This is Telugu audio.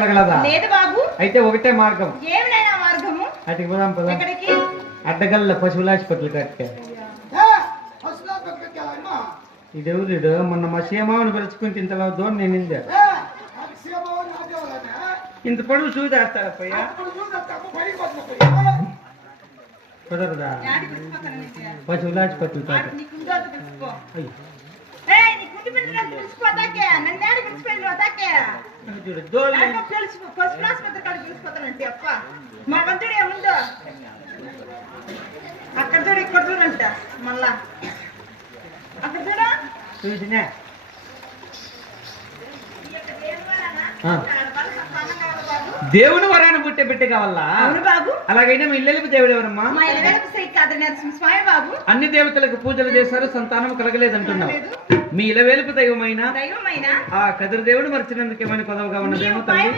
లేదు బాబు. అయితే ఒకటే మార్గం. ఏమినైనా మార్గము? అటుకి పోదాం పద. ఎక్కడికి? అడ్డగల్ల పశువుల హాస్పిటల్ కట్టే. ఇదెవరు మొన్న మా సీమాను పిలుచుకుంటే ఇంతలో దూరం నేను ఇంత పొడుగు చూదేస్తాడప్పయ్యా. కుదరదా? పశువుల హాస్పిటల్ అక్కడ చూడు ఇక్కడ చూడంట మళ్ళా అక్కడ చూడ చూసినా దేవుని వరాన్ని పుట్టే బిడ్డ కావాలా? అవును బాబు. అలాగైనా మీ ఇల్లెలుపు దేవుడు ఎవరమ్మా? మా ఇల్లెలుపు శ్రీ నరసింహస్వామి బాబు. అన్ని దేవతలకు పూజలు చేశారు, సంతానం కలగలేదంటున్నావు. మీ ఇలవేలుపు దైవమైన దైవమైన ఆ కదిరి దేవుడు మర్చినందుకు ఏమైనా కొదవగా ఉన్నదేమో తల్లి.